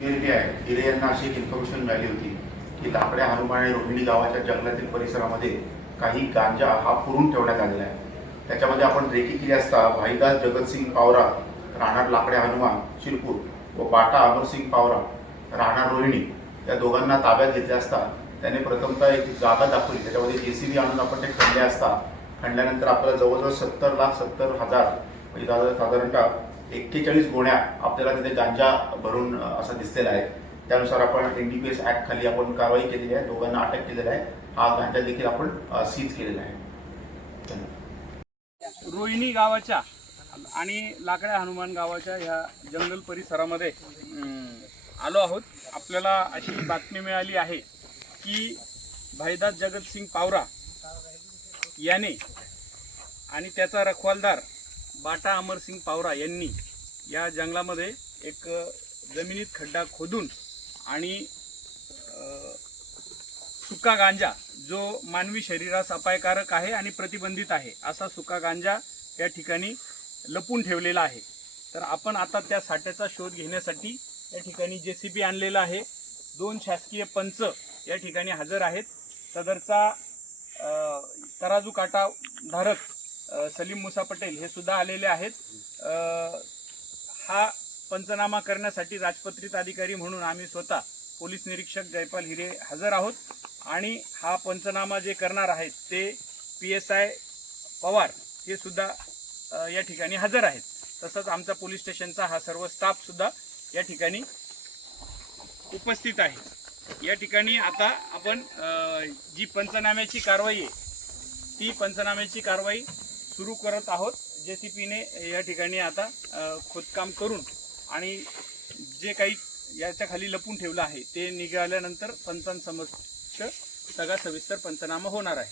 हिरे यांना अशी एक इन्फॉर्मेशन मिळाली होती की लाकड्या हनुमान आणि रोहिणी गावाच्या जंगलातील परिसरामध्ये काही गांजा हा पुरून ठेवण्यात आलेला आहे। त्याच्यामध्ये आपण रेकी केली असता भाईदास जगतसिंग पावरा राहणार लाकड्या हनुमान शिरपूर व बाटा अमरसिंग पावरा राहणार रोहिणी या दोघांना ताब्यात घेतले असता त्याने प्रथमतः एक जागा दाखवली, त्याच्यामध्ये जेसीबी आणून आपण ते खणले असता खणल्यानंतर आपल्याला जवळजवळ 70,70,000 म्हणजे साधारणतः 41 गोण्या आपल्याला तिथे गांजा भरून असं दिसलेला आहे। त्यानुसार आपण NDPS ऍक्ट खाली आपण कारवाई केलेली आहे, दोघांना अटक केलेला आहे। हा गांजा देखील आपण सीज केलेला आहे। रोहिणी गावाच्या आणि लाकड्या हनुमान गावाच्या ह्या जंगल परिसरामध्ये आलो आहोत। आपल्याला अशी बातमी मिळाली आहे की भाईदास जगतसिंग पावरा याने आणि त्याचा रखवालदार बाटा अमरसिंग पावरा यांनी या जंगलामध्ये एक जमिनीत खड्डा खोदून आणि सुका गांजा जो मानवी शरीरास अपायकारक आहे आणि प्रतिबंधित आहे असा सुका गांजा या ठिकाणी लपून ठेवलेला आहे। तर आपण आता त्या साठ्याचा शोध घेण्यासाठी या ठिकाणी JCB आणलेला आहे। 2 शासकीय पंच या ठिकाणी हजर आहेत। सदरचा तराजू काटा धारक सलीम मुसा पटेल हे सुद्धा आलेले आहेत। हा पंचनामा करण्यासाठी राजपत्रित अधिकारी म्हणून आम्ही स्वतः पोलीस निरीक्षक जयपाल हिरे हजर आहोत आणि हा पंचनामा जे करणार आहेत ते PSI पवार हे सुद्धा या ठिकाणी हजर आहेत। तसंच आमचा पोलीस स्टेशनचा हा सर्व स्टाफ सुद्धा या ठिकाणी उपस्थित आहे। या ठिकाणी आता आपण जी पंचनाम्याची कारवाई आहे ती पंचनाम्याची कारवाई सुरू करत आहोत। JCBने या ठिकाणी आता खोदकाम करून आणि जे काही याच्या खाली लपून ठेवलं आहे ते निघाल्यानंतर पंचांसमक्ष सगळा सविस्तर पंचनामा होणार आहे।